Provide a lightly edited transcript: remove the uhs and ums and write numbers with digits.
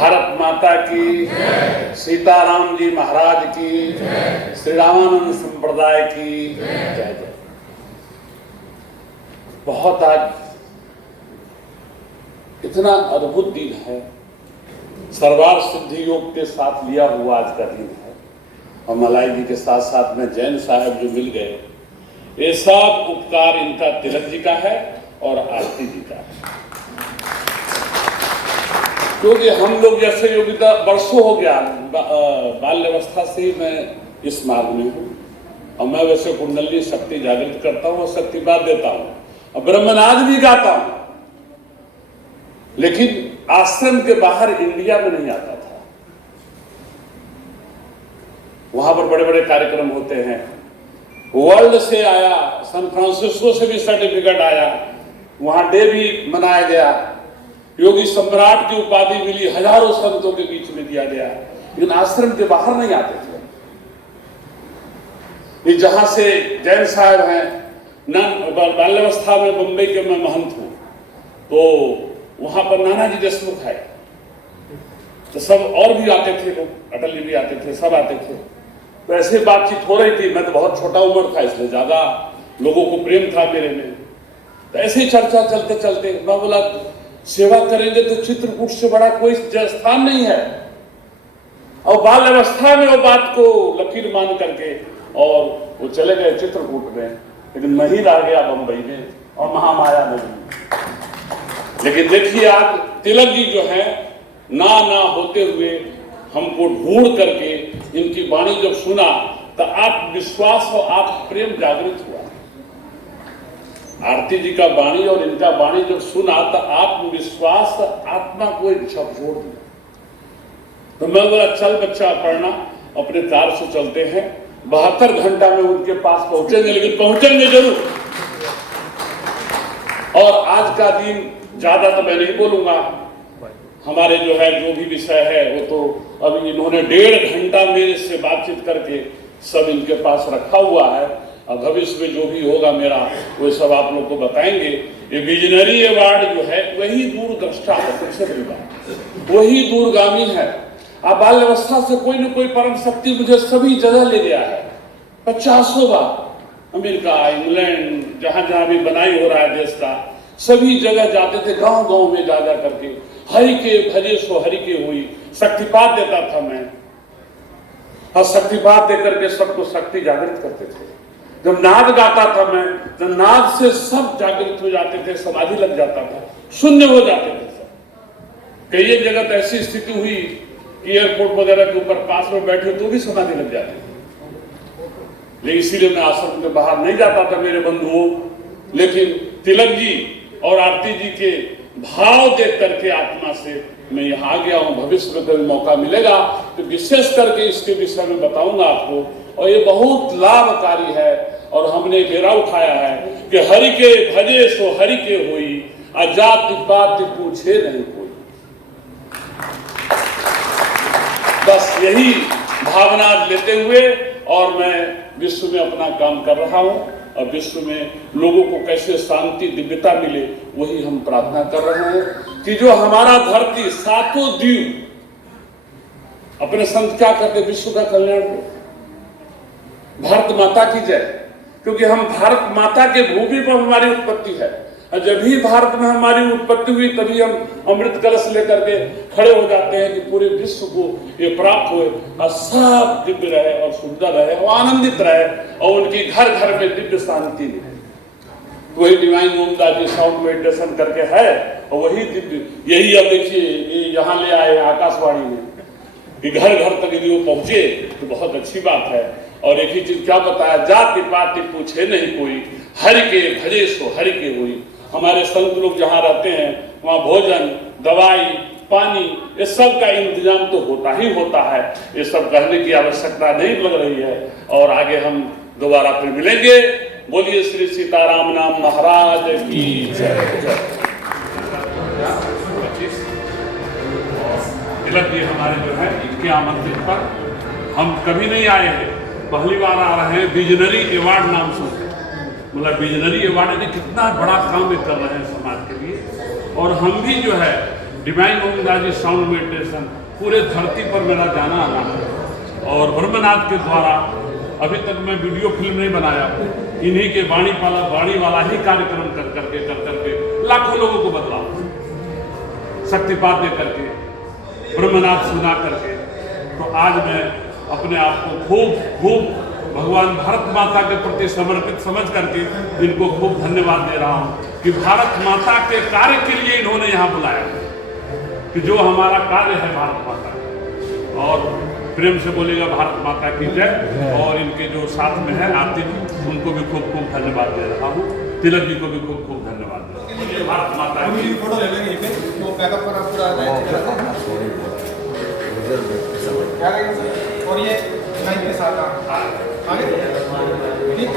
भारत माता की, सीताराम जी महाराज की, श्री रामानंद संप्रदाय की जय जय। बहुत आज इतना अद्भुत दिन है, सर्वार्थ सिद्धि योग के साथ लिया हुआ आज का दिन है। और मलाई जी के साथ साथ में जैन साहब जो मिल गए, ये सब उपकार इनका तिलक जी का है और आरती जी का है। क्योंकि हम लोग जैसे योगिता वर्षों हो गया, बाल्यावस्था से ही मैं इस मार्ग में हूँ। और मैं वैसे कुंडली शक्ति जागृत करता हूँ और शक्तिपात देता हूँ और ब्रह्मनाद भी गाता हूँ, लेकिन आश्रम के बाहर इंडिया में नहीं आता था। वहां पर बड़े बड़े कार्यक्रम होते हैं, वर्ल्ड से आया, सैन फ्रांसिस्को से भी सर्टिफिकेट आया, वहां डे भी मनाया गया, योगी सम्राट की उपाधि मिली, हजारों संतों के बीच में दिया गया, लेकिन आश्रम के बाहर नहीं आते थे। ये जहां से जैन साहब हैं, बाल्यावस्था में मुंबई के मैं महंत हूं, तो वहां पर नानाजी देशमुख है, तो सब और भी आते थे लोग, अटल जी भी आते थे, सब आते थे। तो ऐसे बातचीत हो रही थी, मैं तो बहुत छोटा उम्र था, इसलिए ज्यादा लोगों को प्रेम था मेरे में। तो ऐसे ही चर्चा चलते चलते मैं बोला, सेवा करेंगे तो चित्रकूट से बड़ा कोई स्थान नहीं है। और बाल्यावस्था में वो बात को लकीर मान करके और वो चले गए चित्रकूट में, लेकिन नहीं रह गया बंबई में और महामाया में भी। लेकिन देखिए आज तिलक जी जो है, ना होते हुए हमको ढूंढ करके इनकी वाणी जब सुना तो आप विश्वास और आप प्रेम जागृत हुआ। आरती जी का वाणी और इनका वाणी जब सुना तो आत्मविश्वास आत्मा को एक झकझोर दिया। तो मैं बोला, चल बच्चा पढ़ना, अपने कार से चलते हैं, 72 घंटा में उनके पास पहुंचेंगे, लेकिन पहुंचेंगे जरूर। और आज का दिन ज्यादा तो मैं नहीं बोलूंगा, हमारे जो है जो भी विषय है वो तो अभी इन्होंने 1.5 घंटा मेरे से बातचीत करके सब इनके पास रखा हुआ है। और भविष्य में जो भी होगा मेरा वो सब आप लोग को बताएंगे। ये विजनरी अवार्ड जो है वही दूरदृष्टा है, सबसे बड़ी बात वही दूरगामी है। अब बाल्यावस्था से कोई न कोई परम शक्ति मुझे सभी जगह ले गया है, 50 बार अमेरिका, इंग्लैंड, जहां जहां भी बनाई हो रहा है देश का, सभी जगह जाते थे, गांव गांव में जा करके हरि के भजे सो हरि के हुई शक्तिपात देता था मैं। और शक्तिपात देकर के सबको शक्ति जागृत करते थे। जब नाद गाता था मैं, तो नाद से सब जागृत हो जाते थे, समाधि लग जाता था, शून्य हो जाते थे सब। कई जगह तो ऐसी स्थिति हुई कि एयरपोर्ट वगैरह के ऊपर पास में बैठे तो भी समाधि लग जाती थी। लेकिन इसीलिए मैं आश्रम के बाहर नहीं जाता था मेरे बंधुओं। लेकिन तिलक जी और आरती जी के भाव देख करके आत्मा से मैं यहाँ आ गया हूँ। भविष्य में कभी मौका मिलेगा तो विशेष करके इसके विषय में बताऊंगा आपको। और ये बहुत लाभकारी है। और हमने बेरा उठाया है कि हरि के भजे सो हरि के होई, अजाति पाति पूछे नहीं कोई। बस यही भावना लेते हुए और मैं विश्व में अपना काम कर रहा हूँ। और विश्व में लोगों को कैसे शांति दिव्यता मिले वही हम प्रार्थना कर रहे हैं। कि जो हमारा धरती 7 द्वीप, अपने संत क्या कहते, विश्व का कल्याण हो, भारत माता की जय। क्योंकि हम भारत माता के भूमि पर हमारी उत्पत्ति है। और जब भी भारत में हमारी उत्पत्ति हुई तभी हम अमृत कलश लेकर के खड़े हो जाते हैं कि पूरे विश्व को ये प्राप्त हो और सब दिव्य रहे और सुंदर रहे और आनंदित रहे और उनकी घर घर में दिव्य शांति मिले। वही डिवाइन ओमदास जी साउंड मेडिटेशन करके है और वही दिव्य, यही अब देखिए ये यहाँ ले आए आकाशवाणी में कि घर घर तक यदि वो पहुंचे तो बहुत अच्छी बात है। और एक ही चीज क्या बताया, जाति पाति पूछे नहीं कोई, हरि के भजे सो हरि के हुई। हमारे संत लोग जहाँ रहते हैं वहाँ भोजन, दवाई, पानी, ये सब का इंतजाम तो होता ही होता है। ये सब कहने की आवश्यकता नहीं लग रही है। और आगे हम दोबारा फिर मिलेंगे। बोलिए श्री सीताराम नाम महाराज की जय। तिलक जी हमारे जो है इनके आमंत्रित पर हम कभी नहीं आए हैं, पहली बार आ रहे हैं। विजनरी अवार्ड नाम से, मतलब विजनरी अवार्ड ने कितना बड़ा काम कर रहे हैं समाज के लिए। और हम भी जो है डिवाइन ओमदास साउंड मेडिटेशन, पूरे धरती पर मेरा जाना आना है। और ब्रह्मनाथ के द्वारा अभी तक मैं वीडियो फिल्म नहीं बनाया, इन्हीं के वाणी वाला ही कार्यक्रम कर करके लाखों लोगों को बदला, शक्तिपात दे करके, ब्रह्मनाथ सुना करके। तो आज मैं अपने आप को खूब भगवान भारत माता के प्रति समर्पित समझ करके इनको खूब धन्यवाद दे रहा हूँ कि भारत माता के कार्य के लिए इन्होंने यहाँ बुलाया, कि जो हमारा कार्य है भारत माता का। और प्रेम से बोलेगा भारत माता की जय। और इनके जो साथ में है आरती, उनको भी खूब धन्यवाद दे रहा हूँ। तिलक जी को भी खूब धन्यवाद दे रहा हूँ। भारत माता की फोटो ले लेंगे तो बैकअप पर पूरा और ये माइक के साथ आगे ठीक।